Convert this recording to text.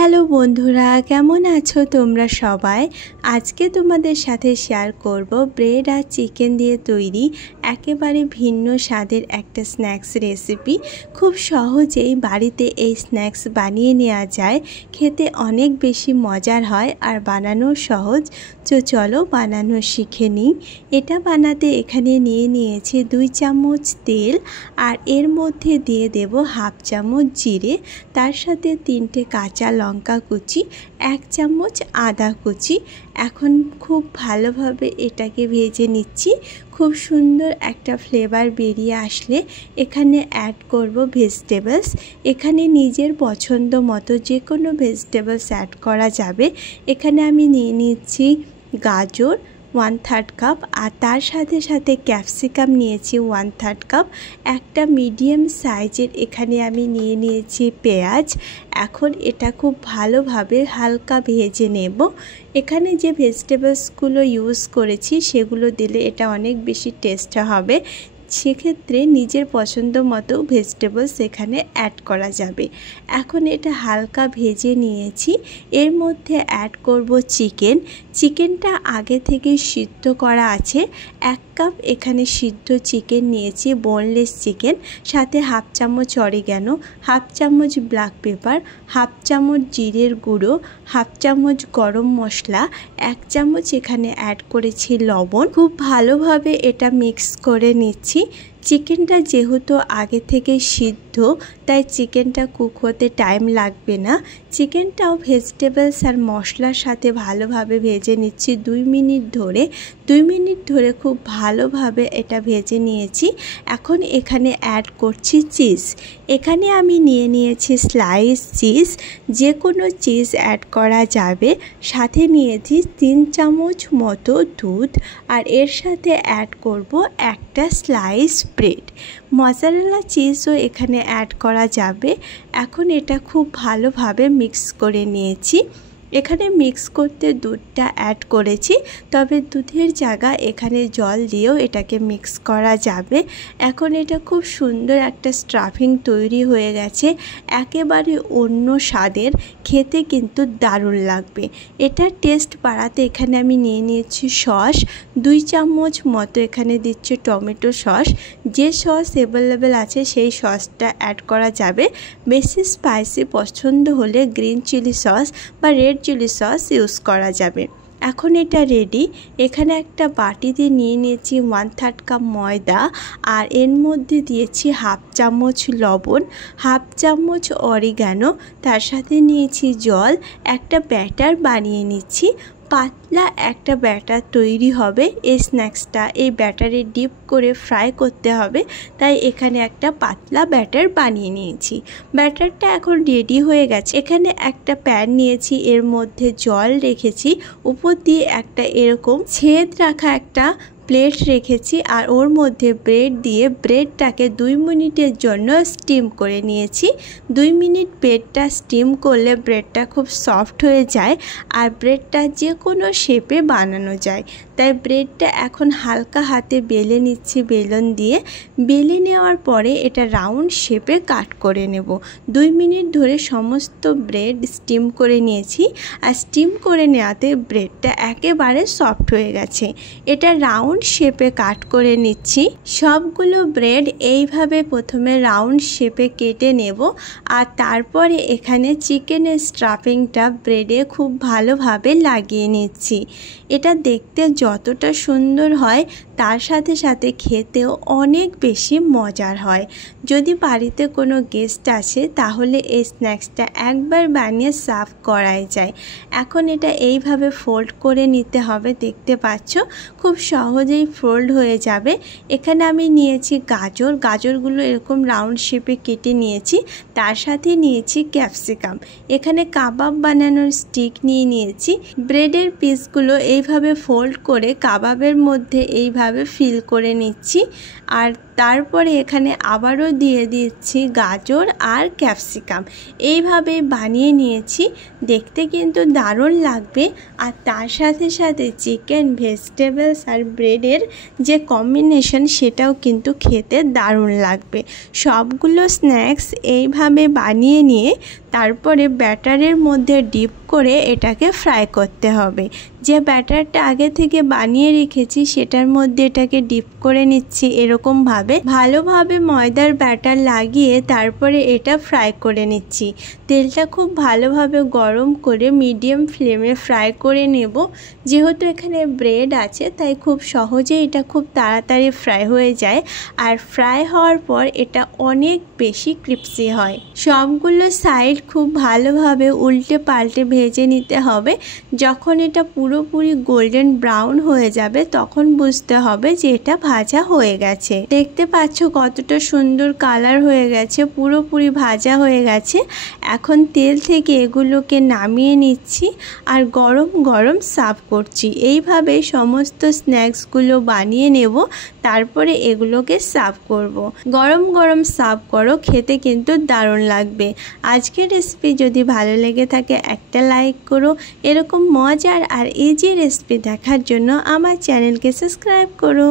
Hello বন্ধুরা, কেমন আছো তোমরা সবাই? আজকে তোমাদের সাথে শেয়ার করব ব্রেড আর চিকেন দিয়ে তৈরি একেবারে ভিন্ন স্বাদের একটা স্ন্যাক্স রেসিপি। খুব সহজেই বাড়িতে এই স্ন্যাক্স বানিয়ে নেওয়া যায়, খেতে অনেক বেশি মজার হয় আর বানানো সহজ। তো চলো বানানো শিখে নিই। এটা বানাতে এখানে নিয়ে নিয়েছি 2 চামচ তেল, আর এর মধ্যে দিয়ে দেব হাফ চামচ জিরে, তার সাথে 3টে কাঁচা লঙ্কা কুচি, 1 চামচ আদা কুচি। এখন খুব ভালোভাবে এটাকে ভেজে নিচ্ছি। খুব সুন্দর একটা ফ্লেভার বেরিয়ে আসলে এখানে অ্যাড করব ভেজিটেবলস। এখানে নিজের পছন্দ মতো যে কোনো ভেজিটেবলস অ্যাড করা যাবে। এখানে আমি নিয়ে নিচ্ছি গাজর 1/3 কাপ, আর তার সাথে সাথে ক্যাপসিকাম নিয়েছি 1/3 কাপ। একটা মিডিয়াম সাইজের এখানে আমি নিয়ে নিয়েছি পেঁয়াজ। এখন এটা খুব ভালোভাবে হালকা ভেজে নেব। এখানে যে ভেজিটেবলসগুলো ইউজ করেছি সেগুলো দিলে এটা অনেক বেশি টেস্ট হবে, সেক্ষেত্রে নিজের পছন্দ মতো ভেজিটেবলস এখানে অ্যাড করা যাবে। এখন এটা হালকা ভেজে নিয়েছি। এর মধ্যে অ্যাড করব চিকেন। চিকেনটা আগে থেকে সিদ্ধ করা আছে। 1 কাপ এখানে সিদ্ধ চিকেন নিয়েছি, বোনলেস চিকেন। সাথে হাফ চামচ অরিগ্যানো, হাফ চামচ ব্ল্যাক পেপার, হাফ চামচ জিরের গুঁড়ো, হাফ চামচ গরম মশলা, 1 চামচ এখানে অ্যাড করেছি লবণ। খুব ভালোভাবে এটা মিক্স করে নিচ্ছি। চিকেনটা যেহেতু আগে থেকে সিদ্ধ, তাই চিকেনটা কুক হতে টাইম লাগবে না। চিকেনটাও ভেজিটেবলস আর মশলার সাথে ভালোভাবে ভেজে নিচ্ছি 2 মিনিট ধরে। 2 মিনিট ধরে খুব ভালোভাবে এটা ভেজে নিয়েছি। এখন এখানে অ্যাড করছি চিজ। এখানে আমি নিয়ে নিয়েছি স্লাইস চিজ, যে কোনো চিজ অ্যাড করা যাবে। সাথে নিয়েছি 3 চামচ মতো দুধ, আর এর সাথে অ্যাড করব একটা স্লাইস ব্রেড। মজারেলা চিজও এখানে অ্যাড করা যাবে। এখন এটা খুব ভালোভাবে মিক্স করে নিয়েছি। এখানে মিক্স করতে দুধটা অ্যাড করেছি, তবে দুধের জায়গা এখানে জল দিয়েও এটাকে মিক্স করা যাবে। এখন এটা খুব সুন্দর একটা স্টাফিং তৈরি হয়ে গেছে, একেবারে অন্য স্বাদের, খেতে কিন্তু দারুণ লাগবে। এটার টেস্ট বাড়াতে এখানে আমি নিয়ে নিয়েছি সস 2 চামচ মতো। এখানে দিচ্ছি টমেটো সস। যে সস অ্যাভেলেবেল আছে সেই সসটা অ্যাড করা যাবে। বেশি স্পাইসি পছন্দ হলে গ্রিন চিলি সস বা রেড চিলি সস ইউজ করা যাবে। এখন এটা রেডি। এখানে একটা বাটিতে নিয়ে নিয়েছি 1/3 কাপ ময়দা, আর এর মধ্যে দিয়েছি হাফ চামচ লবণ, হাফ চামচ অরিগ্যানো, তার সাথে নিয়েছি জল। একটা ব্যাটার বানিয়ে নিচ্ছি। পাতলা একটা ব্যাটার তৈরি হবে এই স্ন্যাক্সটা। এই ব্যাটারে ডিপ করে ফ্রাই করতে হবে, তাই এখানে একটা পাতলা ব্যাটার বানিয়ে নিয়েছি। ব্যাটারটা এখন রেডি হয়ে গেছে। এখানে একটা প্যান নিয়েছি, এর মধ্যে জল রেখেছি, উপর দিয়ে একটা এরকম ছেদ রাখা একটা প্লেট রেখেছি, আর ওর মধ্যে ব্রেড দিয়ে ব্রেডটাকে 2 মিনিটের জন্য স্টিম করে নিয়েছি। 2 মিনিট ব্রেডটা স্টিম করলে ব্রেডটা খুব সফট হয়ে যায়, আর ব্রেডটা যে কোনো শেপে বানানো যায়। তাই ব্রেডটা এখন হালকা হাতে বেলে নিচ্ছি বেলন দিয়ে। বেলে নেওয়ার পরে এটা রাউন্ড শেপে কাট করে নেব। 2 মিনিট ধরে সমস্ত ব্রেড স্টিম করে নিয়েছি, আর স্টিম করে নেওয়াতে ব্রেডটা একেবারে সফট হয়ে গেছে। এটা রাউন্ড শেপে কাট করে নিচ্ছি। সবগুলো ব্রেড এইভাবে প্রথমে রাউন্ড শেপে কেটে নেব, আর তারপরে এখানে চিকেনের স্টাফিংটা ব্রেডে খুব ভালোভাবে লাগিয়ে নিচ্ছি। এটা দেখতে যতটা সুন্দর হয়, তার সাথে সাথে খেতেও অনেক বেশি মজার হয়। যদি বাড়িতে কোনো গেস্ট আসে তাহলে এই স্ন্যাক্সটা একবার বানিয়ে সার্ভ করাই যায়। এখন এটা এইভাবে ফোল্ড করে নিতে হবে। দেখতে পাচ্ছ খুব সহজেই ফোল্ড হয়ে যাবে। এখানে আমি নিয়েছি গাজর। গাজরগুলো এরকম রাউন্ড শেপে কেটে নিয়েছি, তার সাথে নিয়েছি ক্যাপসিকাম। এখানে কাবাব বানানোর স্টিক নিয়ে নিয়েছি। ব্রেডের পিসগুলো এইভাবে ফোল্ড করে কাবাবের মধ্যে এইভাবে ফিল করে নিচ্ছি, আর তারপরে এখানে আবারও দিয়ে দিচ্ছি গাজর আর ক্যাপসিকাম। এইভাবে বানিয়ে নিয়েছি, দেখতে কিন্তু দারুণ লাগবে। আর তার সাথে সাথে চিকেন, ভেজিটেবলস আর ব্রেডের যে কম্বিনেশন সেটাও কিন্তু খেতে দারুণ লাগবে। সবগুলো স্ন্যাক্স এইভাবে বানিয়ে নিয়ে তারপরে ব্যাটারের মধ্যে ডিপ করে এটাকে ফ্রাই করতে হবে। যে ব্যাটারটা আগে থেকে বানিয়ে রেখেছি সেটার মধ্যে এটাকে ডিপ করে নিচ্ছি এরকমভাবে। ভালোভাবে ময়দার ব্যাটার লাগিয়ে তারপরে এটা ফ্রাই করে নিচ্ছি। তেলটা খুব ভালোভাবে গরম করে মিডিয়াম ফ্লেমে ফ্রাই করে নেব। যেহেতু এখানে ব্রেড আছে তাই খুব সহজে এটা খুব তাড়াতাড়ি ফ্রাই হয়ে যায়। আর ফ্রাই হওয়ার পর এটা অনেক বেশি ক্রিস্পি হয়। সবগুলো সাইড খুব ভালোভাবে উল্টে পাল্টে ভেজে নিতে হবে। যখন এটা পুরোপুরি গোল্ডেন ব্রাউন হয়ে যাবে তখন বুঝতে হবে যে এটা ভাজা হয়ে গেছে। দেখতে পাচ্ছ কতটা সুন্দর কালার হয়ে গেছে, পুরোপুরি ভাজা হয়ে গেছে। এখন তেল থেকে এগুলোকে নামিয়ে নিচ্ছি আর গরম গরম সার্ভ করছি। এইভাবে সমস্ত স্ন্যাক্সগুলো বানিয়ে নেব, তারপরে এগুলোকে সার্ভ করব। গরম গরম সার্ভ করো, খেতে কিন্তু দারুণ লাগবে। আজকের রেসিপি যদি ভালো লেগে থাকে একটা লাইক করো। এরকম মজার আর ইজি রেসিপি দেখার জন্য আমার চ্যানেলকে সাবস্ক্রাইব করো।